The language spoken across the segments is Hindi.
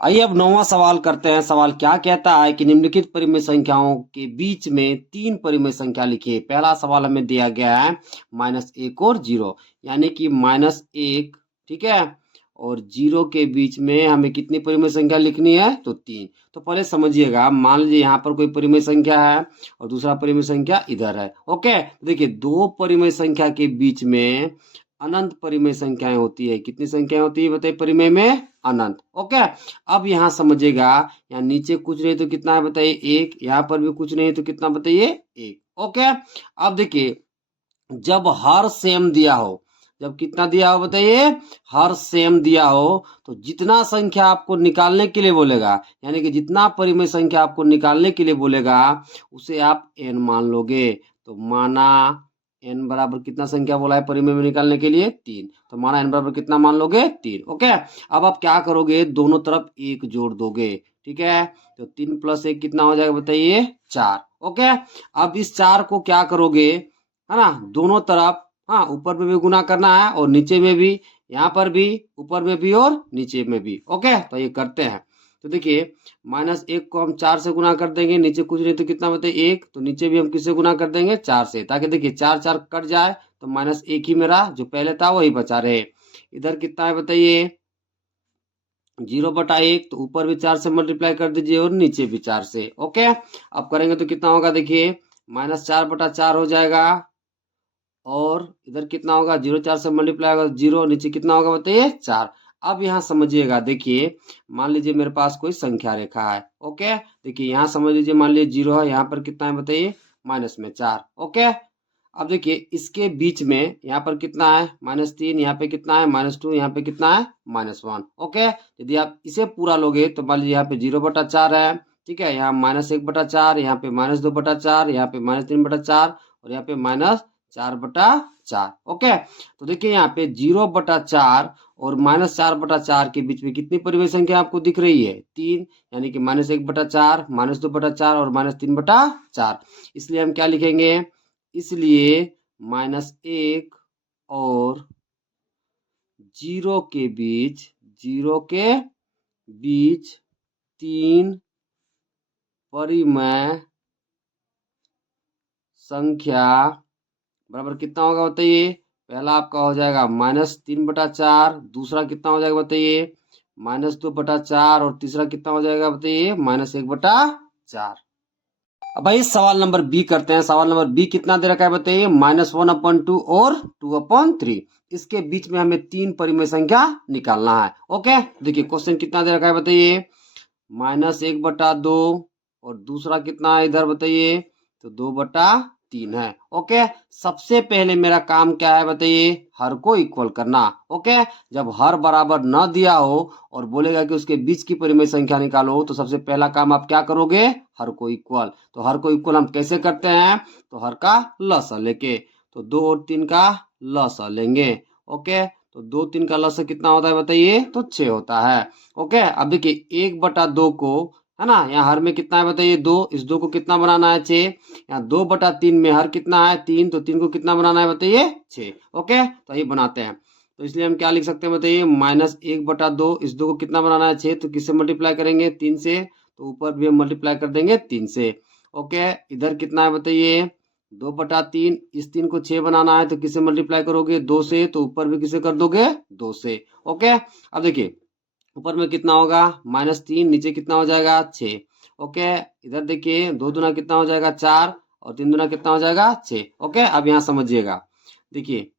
आइए अब नौवां सवाल करते हैं। सवाल क्या कहता है कि निम्नलिखित परिमेय संख्याओं के बीच में तीन परिमेय संख्या लिखिए। पहला सवाल हमें दिया गया है -1 और 0, यानी कि -1, ठीक है, और 0 के बीच में हमें कितनी परिमेय संख्या लिखनी है, तो 3। तो पहले समझिएगा, मान लीजिए यहाँ पर कोई परिमेय संख्या है और दूसरा परिमेय संख्या इधर है। ओके, देखिए दो परिमेय संख्या के बीच में अनंत परिमेय संख्याएं होती है। कितनी संख्याएं होती है बताइए परिमेय में? अनंत। ओके, अब यहाँ समझिएगा, यहाँ नीचे कुछ नहीं तो कितना है बताइए? 1। यहाँ पर भी कुछ नहीं तो कितना बताइए? 1। ओके, अब देखिए जब हर सेम दिया हो, जब कितना दिया हो बताइए? हर सेम दिया हो, तो जितना संख्या आपको निकालने के लिए बोलेगा, यानी कि जितना परिमेय संख्या आपको निकालने के लिए बोलेगा उसे आप n मान लोगे। तो माना n बराबर कितना संख्या बोला है परिमेय में निकालने के लिए? 3। तो माना n बराबर कितना मान लोगे? 3। ओके, अब आप क्या करोगे? दोनों तरफ 1 जोड़ दोगे, ठीक है। तो 3 + 1 कितना हो जाएगा बताइए? 4। ओके, अब इस 4 को क्या करोगे, है ना, दोनों तरफ, हाँ, ऊपर में भी गुना करना है और नीचे में भी, यहाँ पर भी, ऊपर में भी और नीचे में भी। ओके, तो ये करते हैं। तो देखिए -1 को हम 4 से गुना कर देंगे, नीचे कुछ नहीं तो कितना बताइए? 1। तो नीचे भी हम किससे गुना कर देंगे? 4 से, ताकि देखिए 4 4 कट जाए तो -1 ही मेरा जो पहले था वही बचा रहे। इधर कितना है बताइए? 0/1। तो ऊपर भी 4 से मल्टीप्लाई कर दीजिए और नीचे भी 4 से। ओके, अब करेंगे तो कितना होगा? देखिए -4/4 हो जाएगा, और इधर कितना होगा? 0 4 से मल्टीप्लाई होगा 0, नीचे कितना होगा बताइए? 4। अब यहाँ समझिएगा, देखिए मान लीजिए मेरे पास कोई संख्या रेखा है। ओके, देखिए यहाँ समझ लीजिए, मान लीजिए 0 है, यहाँ पर कितना है बताइए? माइनस में 4। ओके, अब देखिए इसके बीच में यहाँ पर कितना है? -3। यहाँ पे कितना है? -2। यहाँ पे कितना है? -1। ओके, यदि आप इसे पूरा लोगे तो मान लीजिए यहाँ पे 0/4 है, ठीक है, यहाँ -1/4, यहाँ पे -2/4, यहाँ पे -3/4 और यहाँ पे -4/4। ओके, तो देखिए यहाँ पे 0/4 और -4/4 के बीच में कितनी परिमेय संख्या आपको दिख रही है? 3, यानी कि -1/4, -2/4 और -3/4। इसलिए हम क्या लिखेंगे? इसलिए -1 और 0 के बीच, 0 के बीच 3 परिमेय संख्या बराबर कितना होगा बताइए? पहला आपका हो जाएगा -3/4, दूसरा कितना हो जाएगा बताइए? -2/4 और तीसरा कितना हो जाएगा बताइए? -1/4। अब भाई सवाल नंबर बी करते हैं। सवाल नंबर बी कितना दे रखा है बताइए? -1/2 और 2/3। इसके बीच में हमें तीन परिमेय संख्या निकालना है। ओके, देखिए क्वेश्चन कितना दे रखा है बताइए? -1/2 और दूसरा कितना है इधर बताइए? तो 2/3 है। ओके, सबसे पहले मेरा काम क्या है बताइए? हर को इक्वल करना। ओके, जब हर बराबर न दिया हो और बोलेगा कि उसके बीच की परिमेय संख्या निकालो, तो सबसे पहला काम आप क्या करोगे? हर को इक्वल। तो हर को इक्वल हम कैसे करते हैं? तो हर का लसा लेके, तो 2 और 3 का लसा लेंगे। ओके, तो 2 3 का लसा कितना होता है बताइए? तो 6 होता है। ओके, अब देखिए 1/2 को, है ना, यहाँ हर में कितना है बताइए? 2। इस 2 को कितना बनाना है? 6। यहाँ 2/3 में हर कितना है? 3। तो 3 को कितना बनाना है बताइए? 6। ओके, तो ये बनाते हैं। तो इसलिए हम क्या लिख सकते हैं बताइए? -1/2, इस 2 को कितना बनाना है? 6। तो किससे मल्टीप्लाई करेंगे? 3 से। तो ऊपर भी हम मल्टीप्लाई कर देंगे 3 से। ओके, इधर कितना है बताइए? 2/3। इस 3 को 6 बनाना है तो किससे मल्टीप्लाई करोगे? 2 से। तो ऊपर भी किसे कर दोगे? 2 से। ओके, अब देखिए ऊपर में कितना होगा? -3, नीचे कितना हो जाएगा? 6। ओके, इधर देखिए 2 दूना कितना हो जाएगा? 4 और 3 दूना कितना हो जाएगा? 6। ओके, अब यहाँ समझिएगा, देखिए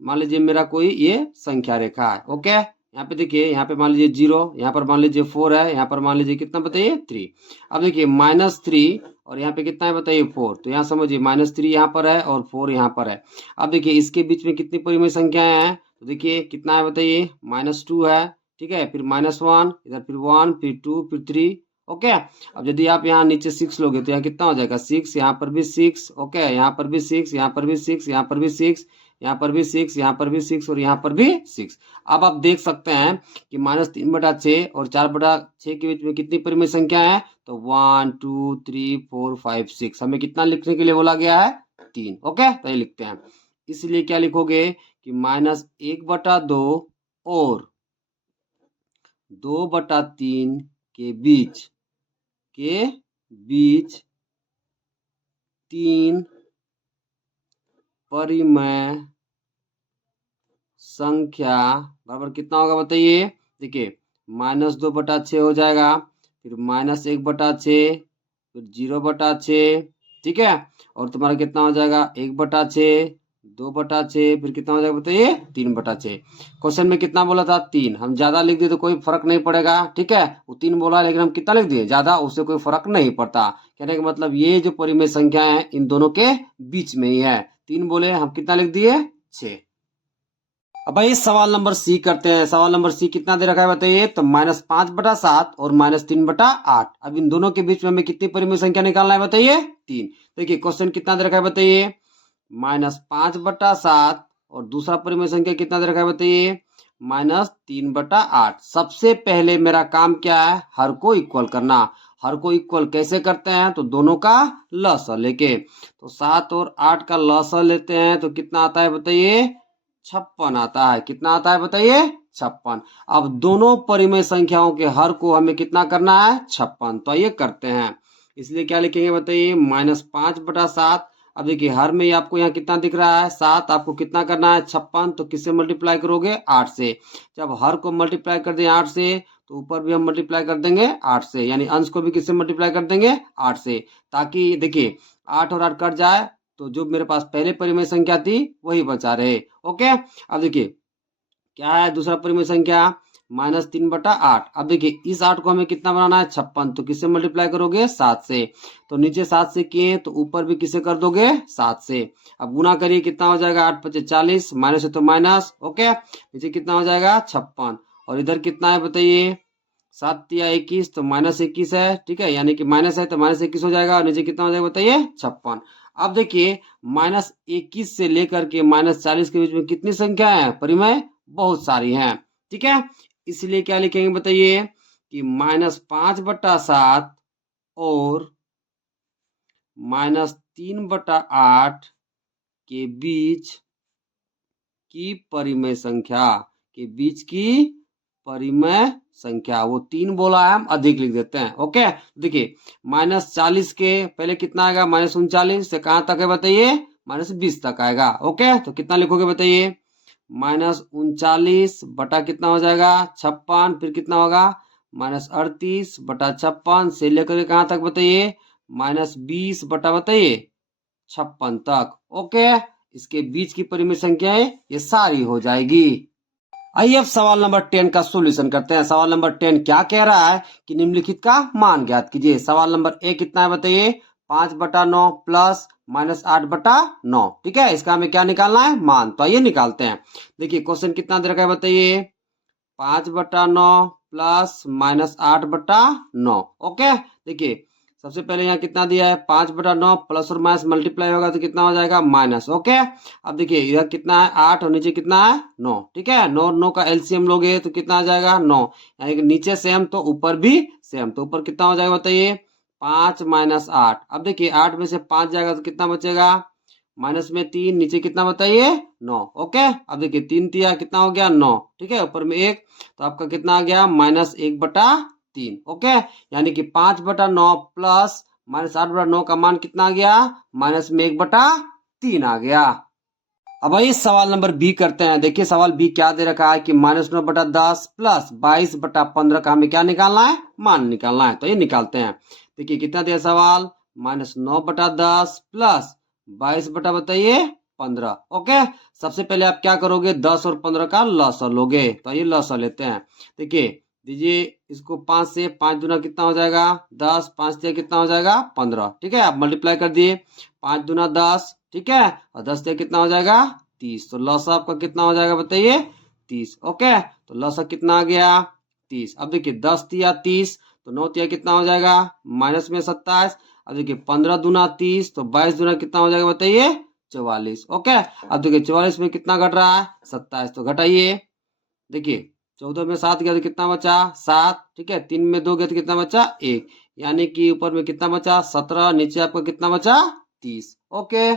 मान लीजिए मेरा कोई ये संख्या रेखा है। ओके, यहाँ पे देखिए, यहाँ पे मान लीजिए 0, यहाँ पर मान लीजिए 4 है, यहाँ पर मान लीजिए कितना बताइए? 3। अब देखिए -3 और यहाँ पे कितना है बताइए? 4। तो यहाँ समझिए -3 यहाँ पर है और 4 यहाँ पर है। अब देखिए इसके बीच में कितनी परिमेय संख्याएं हैं? तो देखिए कितना है बताइए? -2 है, ठीक है, फिर -1, इधर फिर 1, फिर 2, फिर 3। ओके, अब यदि आप यहाँ नीचे 6 लोगे तो यहाँ कितना हो जाएगा? 6, यहाँ पर भी 6। ओके, यहाँ पर भी 6, यहाँ पर भी 6, यहाँ पर भी 6, यहाँ पर भी 6, यहाँ पर भी 6 और यहाँ पर भी 6। अब आप देख सकते हैं कि -3/6 और 4/6 के बीच में कितनी परिमेय संख्या है? तो 1 2 3 4 5 6। हमें कितना लिखने के लिए बोला गया है? 3। ओके, तो ये लिखते हैं। इसलिए क्या लिखोगे कि -1/2 और 2/3 के बीच 3 परिमेय संख्या बराबर कितना होगा बताइए। देखिए -2/6 हो जाएगा, फिर -1/6, फिर 0/6, ठीक है। और तुम्हारा कितना हो जाएगा 1/6, 2/6, फिर कितना हो जाएगा बताइए 3/6। क्वेश्चन में कितना बोला था 3, हम ज्यादा लिख दिए तो कोई फर्क नहीं पड़ेगा, ठीक है। वो 3 बोला है लेकिन हम कितना लिख दिए ज्यादा, उससे कोई फर्क नहीं पड़ता। कहने का मतलब ये जो परिमेय संख्या है इन दोनों के बीच में ही है। 3 बोले हम कितना लिख दिए 6। अब भाई सवाल नंबर सी करते हैं। सवाल नंबर सी कितना दे रखा है बताइए। तो -5/7 और -3/8। अब इन दोनों के बीच में हमें कितनी परिमेय संख्या निकालना है बताइए 3। देखिए क्वेश्चन कितना दे रखा है बताइए। -5/7 और दूसरा परिमेय संख्या कितना दे रखा है बताइए -3/8। सबसे पहले मेरा काम क्या है, हर को इक्वल करना। हर को इक्वल कैसे करते हैं, तो दोनों का लसाअ लेके। तो 7 और 8 का लसाअ लेते हैं तो कितना आता है बताइए 56 आता है। कितना आता है बताइए 56। अब दोनों परिमेय संख्याओं के हर को हमें कितना करना है 56। तो ये करते हैं, इसलिए क्या लिखेंगे बताइए -5/7। अब देखिए हर में आपको यहाँ कितना दिख रहा है 7, आपको कितना करना है 56। तो किससे मल्टीप्लाई करोगे 8 से। जब हर को मल्टीप्लाई कर दें 8 से तो ऊपर भी हम मल्टीप्लाई कर देंगे 8 से, यानी अंश को भी किससे मल्टीप्लाई कर देंगे 8 से, ताकि देखिए 8 और 8 कट जाए तो जो मेरे पास पहले परिमेय संख्या थी वही बचा रहे। ओके, अब देखिए क्या है दूसरा परिमेय संख्या -3/8। अब देखिए इस 8 को हमें कितना बनाना है 56। तो किससे मल्टीप्लाई करोगे 7 से। तो नीचे 7 से किए तो ऊपर भी किससे कर दोगे 7 से। अब गुना करिए कितना हो जाएगा 8×5 = 40, माइनस है तो माइनस। ओके, नीचे कितना हो जाएगा 56 और इधर कितना है बताइए 7 या 21, तो -21 है, ठीक है। यानी कि माइनस है तो -21 हो जाएगा और नीचे कितना हो जाएगा बताइए 56। अब देखिए -21 से लेकर के -40 के बीच में कितनी संख्या है परिमेय बहुत सारी हैं, ठीक है। इसलिए क्या लिखेंगे बताइए कि -5/7 और -3/8 के बीच की परिमेय संख्या के बीच की परिमेय संख्या, वो 3 बोला है हम अधिक लिख देते हैं। ओके, देखिए -40 के पहले कितना आएगा -39 से कहां तक है बताइए -20 तक आएगा। ओके, तो कितना लिखोगे बताइए -39 बटा कितना हो जाएगा 56, फिर कितना होगा -38/56 से लेकर कहां तक बताइए -20 बटा बताइए 56 तक। ओके, इसके बीच की परिमेय संख्याएं ये सारी हो जाएगी। आइए अब सवाल नंबर 10 का सॉल्यूशन करते हैं। सवाल नंबर 10 क्या कह रहा है कि निम्नलिखित का मान ज्ञात कीजिए। सवाल नंबर ए कितना है बताइए 5/9 प्लस -8/9, ठीक है। इसका हमें क्या निकालना है मान, तो आइए निकालते हैं। देखिए क्वेश्चन कितना दे रखा है बताइए 5/9 प्लस -8/9। ओके, देखिए सबसे पहले यहाँ कितना दिया है 5/9, प्लस और माइनस मल्टीप्लाई होगा तो कितना हो जाएगा माइनस। ओके, अब देखिए इधर कितना है 8 और नीचे कितना है 9, ठीक है। 9 9 का एलसीएम लोगे तो कितना आ जाएगा 9, यानी कि नीचे सेम तो ऊपर भी सेम। तो ऊपर कितना हो जाएगा बताइए 5 - 8। अब देखिए 8 में से 5 जाएगा तो कितना बचेगा माइनस में 3, नीचे कितना बताइए 9। ओके, अब देखिए 3 तिया कितना हो गया 9, ठीक है, ऊपर में 1, तो आपका कितना आ गया -1/3। ओके, यानी कि 5/9 प्लस -8/9 का मान कितना आ गया -1/3 आ गया। अब आइए सवाल नंबर बी करते हैं। देखिए सवाल बी क्या दे रखा है कि -9/10 प्लस 22/15 का हमें क्या निकालना है मान निकालना है। तो ये निकालते हैं। देखिए कितना दिया सवाल -9/10 प्लस 22 बटा बताइए 15। ओके, सबसे पहले आप क्या करोगे 10 और 15 का लसाअ लोगे। तो ये लसाअ लेते हैं। देखिए दीजिए इसको 5 से, 5 दूना कितना हो जाएगा 10, 5 से कितना हो जाएगा 15, ठीक है। आप मल्टीप्लाई कर दिए 5 दूना 10, ठीक है, और 10 से कितना हो जाएगा 30। तो लसाअ आपका कितना हो जाएगा बताइए 30। ओके, तो लसाअ कितना आ गया 30। अब देखिए 10 तिया 30, तो 9 तिया कितना हो जाएगा माइनस में 27। अब देखिए 15 दूना 30, तो 22 दूना कितना हो जाएगा बताइए 44। ओके, अब देखिए 44 में कितना घट रहा है 27, तो घटाइए। देखिए 14 में 7 गया तो कितना बचा 7, ठीक है। 3 में 2 गया तो कितना बचा 1, यानी कि ऊपर में कितना बचा 17, नीचे आपका कितना बचा 30। ओके,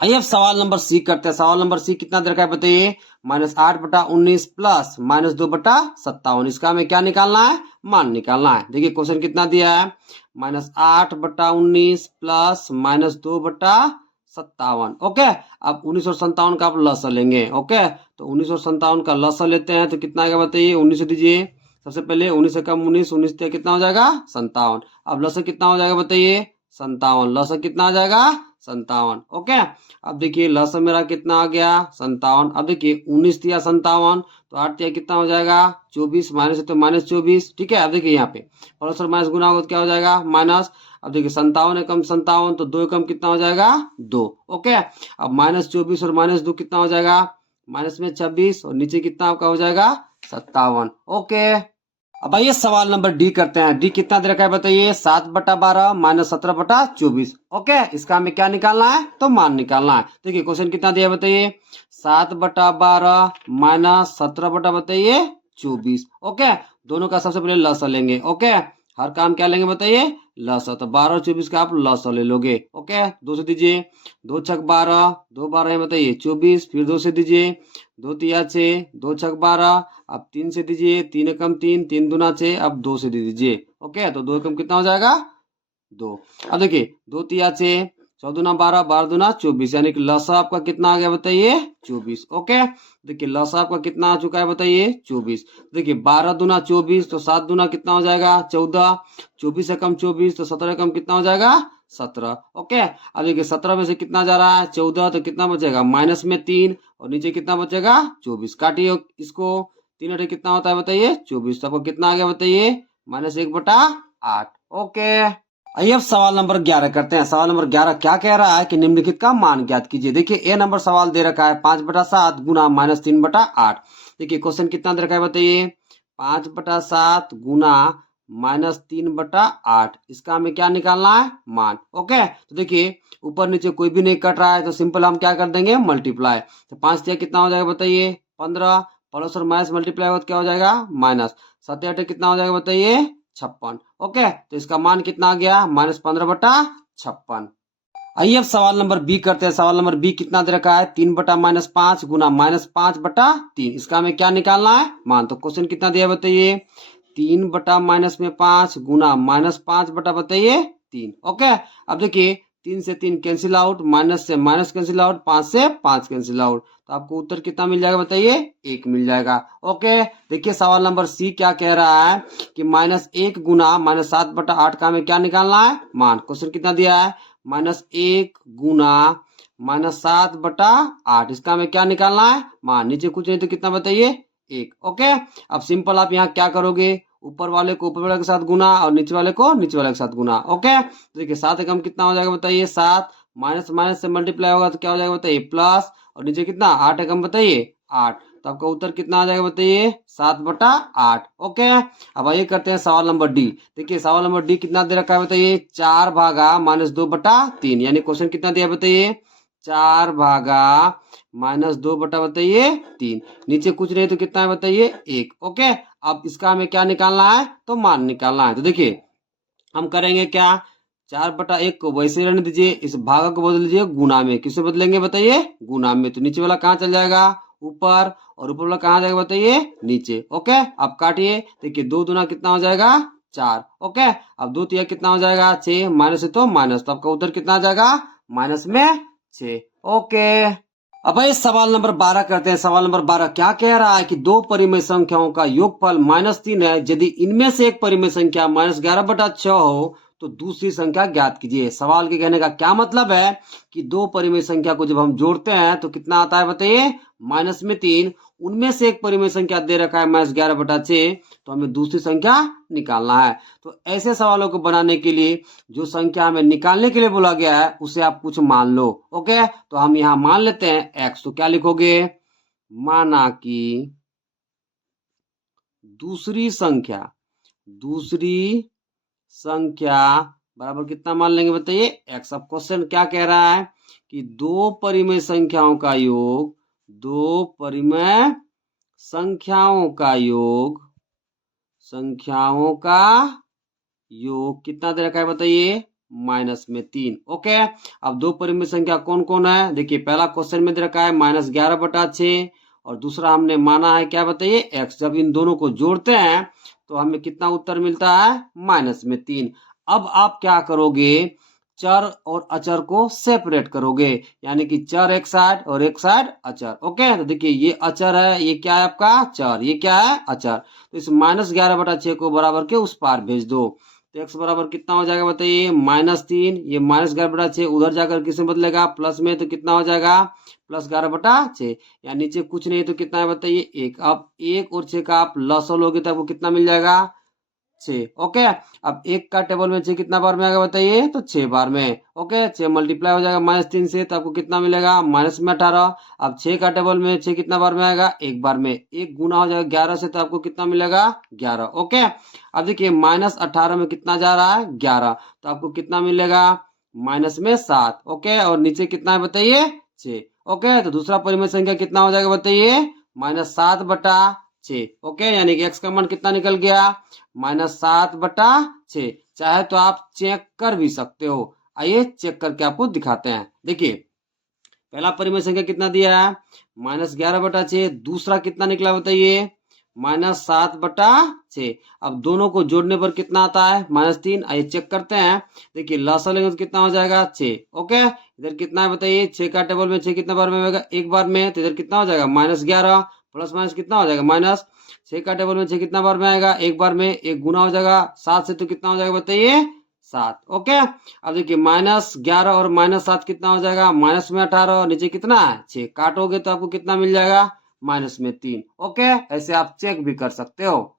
आइए अब सवाल नंबर सी करते हैं। सवाल नंबर सी कितना दे रखा है बताइए -8/19 प्लस -2/57। इसका हमें क्या निकालना है? मान निकालना है। देखिए क्वेश्चन कितना दिया है, -8/19 प्लस -2/57। ओके, अब 19 और 57 का आप लसा लेंगे। ओके, तो 19 और 57 का लसा लेते हैं तो कितना आएगा बताइए, 19 दीजिए। सबसे पहले 19 से कम 19, 19 से कितना हो जाएगा, 57। अब लसा कितना हो जाएगा बताइए, 57। लसा कितना आ जाएगा, 57। ओके, अब देखिए लसा मेरा कितना आ गया, 57। अब देखिए 19 दिया 57, तो 8 दिया कितना हो जाएगा, 24। माइनस है तो -24। ठीक है, अब देखिए यहाँ पे प्लस और माइनस गुना होगा तो क्या हो जाएगा, माइनस। अब देखिए 57 एकम 57, तो 2 एकम कितना हो जाएगा, 2। ओके, अब -24 और -2 कितना हो जाएगा, माइनस में 26 और नीचे कितना आपका हो जाएगा, 57। ओके, अब आइए सवाल नंबर डी करते हैं। डी कितना दे रखा है बताइए, 7/12 -17/24। ओके, इसका हमें क्या निकालना है, तो मान निकालना है। देखिए क्वेश्चन कितना दिया है बताइए, 7/12 -17 बताइए 24। ओके, दोनों का सबसे पहले लसा लेंगे। ओके, हर काम क्या लेंगे बताइए, लसा। तो 12 और 24 का आप लसा ले लोगे। ओके, 2 से दीजिए, 2 छक 12, 2 12 बताइए 24, फिर 2 से दीजिए, 2 तिया 6, 2 छक 12। अब 3 से दीजिए, 3 एकम 3, 3 दूना 6। अब 2 से दे दीजिए। ओके, तो 2 एकम कितना हो जाएगा, 2। अब देखिए 2 तिया 6, 4 दूना 12, 12 दूना 24, यानी कि लसा आपका कितना आ गया बताइए, 24। ओके, देखिए लसा आपका कितना आ चुका है बताइए, 24। देखिए 12 दूना 24, तो 7 दूना कितना हो जाएगा, 14। 24 एकम 24, तो 17 एकम कितना हो जाएगा, 17। ओके, अब देखिए 17 में से कितना जा रहा है, 14, तो कितना बचेगा, माइनस में 3 और नीचे कितना बचेगा, 24। काटिए इसको, 3 अठे कितना होता है बताइए, 24। तो आपको कितना आ गया बताइए, -1/8। ओके, आइए अब सवाल नंबर 11 करते हैं। सवाल नंबर 11 क्या कह रहा है कि निम्नलिखित का मान ज्ञात कीजिए। देखिए ए नंबर सवाल दे रखा है 5/7 गुना -3/8। देखिए क्वेश्चन कितना दे रखा है बताइए, 5/7 गुना -3/8। इसका हमें क्या निकालना है, मान। ओके, तो देखिए ऊपर नीचे कोई भी नहीं कट रहा है, तो सिंपल हम क्या कर देंगे, मल्टीप्लाई। तो 5 से कितना हो जाएगा बताइए, 15। प्लस और माइनस मल्टीप्लाई होगा तो क्या हो जाएगा, माइनस। 7 8 कितना हो जाएगा बताइए, 56। ओके, तो इसका मान कितना आ गया, -15/56। आइए अब सवाल नंबर बी करते हैं। सवाल नंबर बी कितना दे रखा है, 3/-5 गुना -5/3। इसका हमें क्या निकालना है, मान। तो क्वेश्चन कितना दिया है बताइए, 3/-5 गुना -5 बताइए 3। ओके, अब देखिए 3 से 3 कैंसिल आउट, माइनस से माइनस कैंसिल आउट, 5 से 5 कैंसिल आउट, तो आपको उत्तर कितना मिल जाएगा बताइए, 1 मिल जाएगा। ओके, देखिए सवाल नंबर सी क्या कह रहा है कि -1 गुना -7/8 का हमें क्या निकालना है, मान। क्वेश्चन कितना दिया है, -1 गुना -7/8। इसका हमें क्या निकालना है, मान। नीचे कुछ नहीं तो कितना बताइए, 1। ओके, अब सिंपल आप यहाँ क्या करोगे, ऊपर वाले को ऊपर वाले के साथ गुना और नीचे वाले को नीचे वाले के साथ गुना। ओके, तो देखिए 7 एकम कितना हो जाएगा बताइए, 7। माइनस माइनस से मल्टीप्लाई होगा तो क्या हो जाएगा बताइए, प्लस। और नीचे कितना, 8 एकम बताइए 8। तो आपका उत्तर कितना आ जाएगा बताइए, 7/8। ओके, अब आइए करते हैं सवाल नंबर डी। देखिए सवाल नंबर डी कितना दे रखा है बताइए, 4 भागा -2/3। यानी क्वेश्चन कितना दिया है बताइए, 4 भागा -2 बताइए 3। नीचे कुछ नहीं तो कितना है बताइए, 1। ओके, अब इसका हमें क्या निकालना है, तो मान निकालना है। तो देखिए हम करेंगे क्या, 4/1 को वैसे रहने दीजिए, इस भाग को बदल दीजिए गुना में। किससे बदलेंगे बताइए, गुना में। तो नीचे वाला कहाँ चल जाएगा, ऊपर, और ऊपर वाला कहाँ जाएगा बताइए, नीचे। ओके, अब काटिए। देखिए 2 दूना कितना हो जाएगा, 4। ओके, अब 2 तिया कितना हो जाएगा, 6। माइनस है तो माइनस, तो आपका उत्तर कितना आ जाएगा, माइनस में 6। ओके, अब भाई सवाल नंबर 12 करते हैं। सवाल नंबर 12 क्या कह रहा है कि दो परिमेय संख्याओं का योगफल -3 है, यदि इनमें से एक परिमेय संख्या -11/6 हो तो दूसरी संख्या ज्ञात कीजिए। सवाल के कहने का क्या मतलब है कि दो परिमेय संख्या को जब हम जोड़ते हैं तो कितना आता है बताइए, -3। उनमें से एक परिमेय संख्या दे रखा है -11/6, तो हमें दूसरी संख्या निकालना है। तो ऐसे सवालों को बनाने के लिए जो संख्या हमें निकालने के लिए बोला गया है उसे आप कुछ मान लो। ओके, तो हम यहाँ मान लेते हैं x। तो क्या लिखोगे, माना कि दूसरी संख्या बराबर कितना मान लेंगे बताइए, x। अब क्वेश्चन क्या कह रहा है कि दो परिमेय संख्याओं का योग, दो परिमेय संख्याओं का योग कितना दे रखा है बताइए, -3। ओके, अब दो परिमेय संख्या कौन कौन है, देखिए पहला क्वेश्चन में दे रखा है -11/6 और दूसरा हमने माना है क्या बताइए x। जब इन दोनों को जोड़ते हैं तो हमें कितना उत्तर मिलता है -3। अब आप क्या करोगे, चर और अचर को सेपरेट करोगे, यानी कि चर एक साइड और एक साइड अचर। ओके, तो देखिए ये अचर है, ये क्या है आपका चर, ये क्या है अचर। तो इस -11/6 को बराबर के उस पार भेज दो। तो x बराबर कितना हो जाएगा बताइए -3। ये -11/6 उधर जाकर किसमें बदलेगा प्लस में, तो कितना हो जाएगा +11/6। या नीचे कुछ नहीं तो कितना है बताइए 1। अब 1 और 6 का आप लसो लोगे तो आपको कितना मिल जाएगा 6। ओके, अब 1 का टेबल में 6 कितना बार में आएगा बताइए, तो 6 बार में। ओके, 6 मल्टीप्लाई हो जाएगा -3 से, तो आपको कितना मिलेगा -18। अब 6 का टेबल में 6 कितना बार में आएगा 1 बार में, 1 गुना हो जाएगा 11 से, तो आपको कितना मिलेगा 11। ओके, अब देखिए -18 में कितना जा रहा है 11, तो आपको कितना मिलेगा -7। ओके, और नीचे कितना है बताइए 6। ओके, तो दूसरा परिमेय संख्या कितना हो जाएगा बताइए -7/6। ओके, यानी कि x का मान कितना निकल गया -7/6। चाहे तो आप चेक कर भी सकते हो, आइए चेक करके आपको दिखाते हैं। देखिए पहला परिमेय संख्या कितना दिया है -11/6, दूसरा कितना निकला बताइए -7/6। अब दोनों को जोड़ने पर कितना आता है -3। आइए चेक करते हैं। देखिए लसा लेंगे तो कितना हो जाएगा 6। ओके, इधर कितना है बताइए 6 का टेबल में 6 कितना बार में होगा 1 बार में, तो इधर कितना हो जाएगा -11 प्लस माइनस कितना हो जाएगा माइनस। 6 का टेबल में 6 कितना बार में आएगा 1 बार में, 1 गुना हो जाएगा 7 से, तो कितना हो जाएगा बताइए 7। ओके, अब देखिए -11 और -7 कितना हो जाएगा -18 और नीचे कितना है 6, काटोगे तो आपको कितना मिल जाएगा -3। ओके, ऐसे आप चेक भी कर सकते हो।